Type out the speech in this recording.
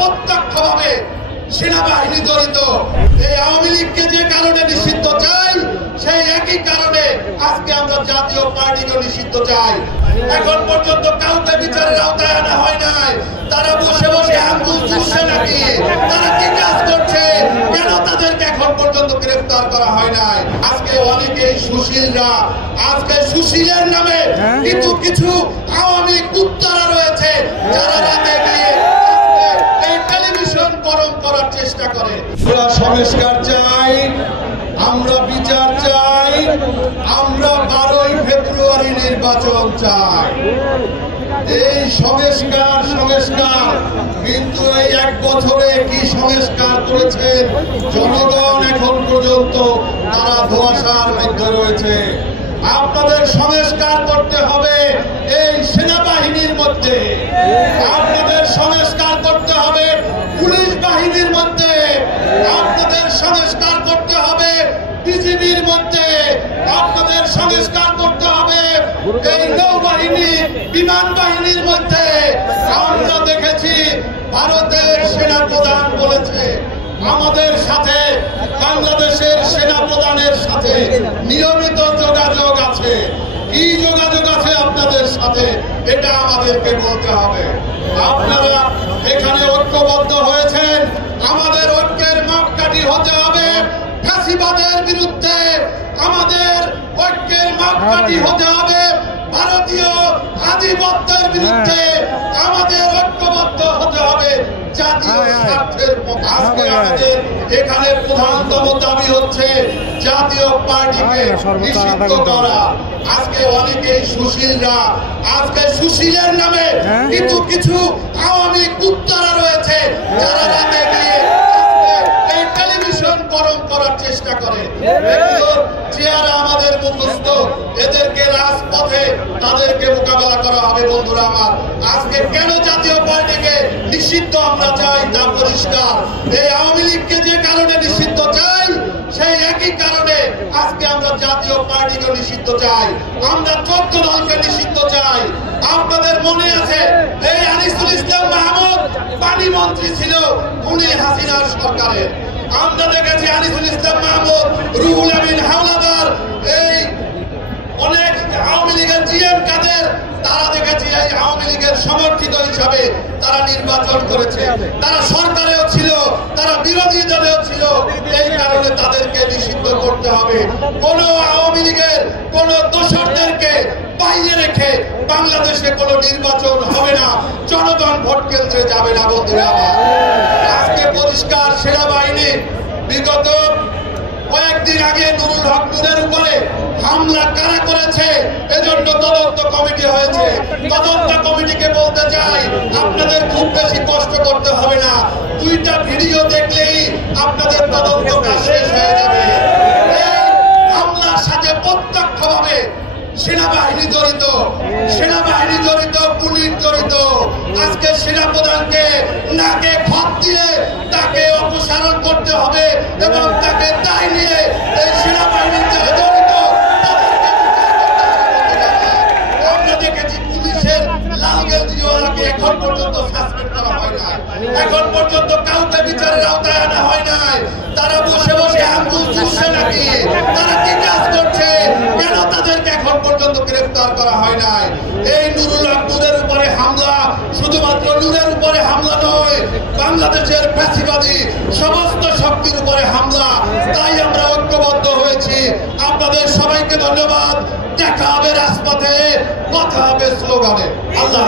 প্রত্যক্ষভাবে সেনাবাহিনী জড়িত। এই আওয়ামী লীগকে যে কারণে নিষিদ্ধ চাই, সেই একই কারণে আজকে আমরা জাতীয় পার্টিকে নিষিদ্ধ চাই। এখন পর্যন্ত কাউকে বিচারের আওতায় আনা হয় নাই। তারা বসে বসে আঙ্গুল চুষছে নাকি? তারা কি কাজ করছে? কেন তাদেরকে এখন পর্যন্ত গ্রেফতার করা হয় নাই? আজকে অনেকেই সুশীলরা, আজকে সুশীলের নামে কিন্তু কিছু আওয়ামী কুত্তারা রয়েছে যারা রাতে গিয়ে এই টেলিভিশন গরম করার চেষ্টা করে। আমরা সংস্কার চাই, আমরা বিচার চাই, আমরা 12ই ফেব্রুয়ারি নির্বাচন চাই। এই সংস্কার কিন্তু এই 1 বছরে কি সংস্কার করেছেন জনগণ এখন পর্যন্ত তারা ধোঁয়াশার মধ্যে রয়েছে। আপনাদের সংস্কার করতে হবে এই সেনাবাহিনীর মধ্যে, আপনাদের সংস্কার করতে হবে পুলিশ বাহিনীর মধ্যে, আপনাদের সংস্কার করতে হবে বিজিবির মধ্যে, আপনাদের সংস্কার করতে হবে এই নৌবাহিনী বিমান বাহিনীর মধ্যে। আমরা দেখেছি ভারতের সেনাপ্রধান বলেছে আমাদের সাথে বাংলাদেশের সেনাপ্রধানের সাথে নিয়মিত যোগাযোগ আছে। কি যোগাযোগ আছে আপনাদের সাথে, এটা আমাদেরকে বলতে হবে। আপনারা এখানে ঐক্যবদ্ধ হয়েছেন, আমাদের ঐক্যের মাপকাঠি হতে হবে ফ্যাসিবাদের বিরুদ্ধে, আমাদের ঐক্যের মাপকাঠি হতে হবে ভারতীয় আধিপত্যের বিরুদ্ধে, আমাদের ঐক্যবদ্ধ হতে হবে জাতীয় স্বার্থের পক্ষে। আজকে আমাদের এখানে প্রধানতম দাবি হচ্ছে জাতীয় পার্টিকে নিষিদ্ধ করা। আজকে অনেকেই সুশীলরা, আজকে সুশীলের নামে কিন্তু কিছু আওয়ামী কুত্তারা রয়েছে যারা রাতে গিয়ে এই টেলিভিশন গরম করার চেষ্টা করে। চেহারা আমাদের মুখস্থ, এদেরকে রাজপথে তাদেরকে মোকাবেলা করা হবে। বন্ধুরা আমার, আজকে কেন জাতীয় পার্টিকে নিষিদ্ধ আমরা চাই তা পরিষ্কার। এই আওয়ামী লীগকে যে কারণে নিষিদ্ধ চাই, সেই একই কারণে আজকে আমরা জাতীয় পার্টিকে নিষিদ্ধ চাই। আমরা 14 দলকে নিষিদ্ধ চাই। আপনাদের মনে আছে এই আনিসুল ইসলাম মাহমুদ পানি মন্ত্রী ছিল উনি হাসিনার সরকারের। আমরা দেখেছি আনিসুল ইসলাম মাহমুদ, রুহুল আমিন হাওলাদার, এই অনেক আওয়ামী লীগের জিএম কাদের, তারা দেখেছি এই আওয়ামী লীগের সমর্থিত হিসাবে তারা নির্বাচন করেছে। তারা সরকারেও ছিল, তারা বিরোধী দলেও ছিল। এই কারণে তাদেরকে নিষিদ্ধ করতে হবে। কোন আওয়ামী লীগের কোন দোসরদেরকে বাইরে রেখে বাংলাদেশে কোনো নির্বাচন হবে না, জনগণ ভোট কেন্দ্রে যাবে না। বন্ধুরা আমার, আজকে পরিষ্কার সেনাবাহিনী বিগত কয়েকদিন আগে নুরুল হক নূরের উপরে হামলা কারা করেছে এজন্য তদন্ত কমিটি হয়েছে। তদন্ত কমিটিকে বলতে চাই আপনাদের খুব বেশি কষ্ট করতে হবে না, 2টা ভিডিও দেখলেই আপনাদের তদন্ত কাজ শেষ হয়ে যাবে। এই হামলার সাথে প্রত্যক্ষভাবে সেনাবাহিনী জড়িত, সেনাবাহিনী জড়িত, পুলিশ জড়িত। আজকে সেনাপ্রধানকে নাকে খত দিয়ে তাকে অপসারণ করতে হবে এবং তাকে দায় নিয়ে এই সেনাবাহিনীর যারা জড়িত আমরা দেখেছি পুলিশের লালগেল দিওয়ালাকে এখন পর্যন্ত সাসপেন্ড করা হয় নাই, এখন পর্যন্ত কাউকে বিচারের আওতায় আনা হয় নাই। তারা বসে বসে আঙ্গুল চুষছে নাকি? তারা কি কাজ করছে? কেন তাদেরকে এখন পর্যন্ত গ্রেফতার করা হয় নাই? এই নুরুল হক নূরের উপরে হামলা শুধুমাত্র নূরের উপরে হামলা নয়, বাংলাদেশের ফ্যাসিবাদী সমস্ত শক্তির উপরে হামলা। তাই আমরা ঐক্যবদ্ধ হয়েছি। আপনাদের সবাইকে ধন্যবাদ। দেখা হবে রাজপথে, কথা হবে স্লোগানে। আল্লাহ।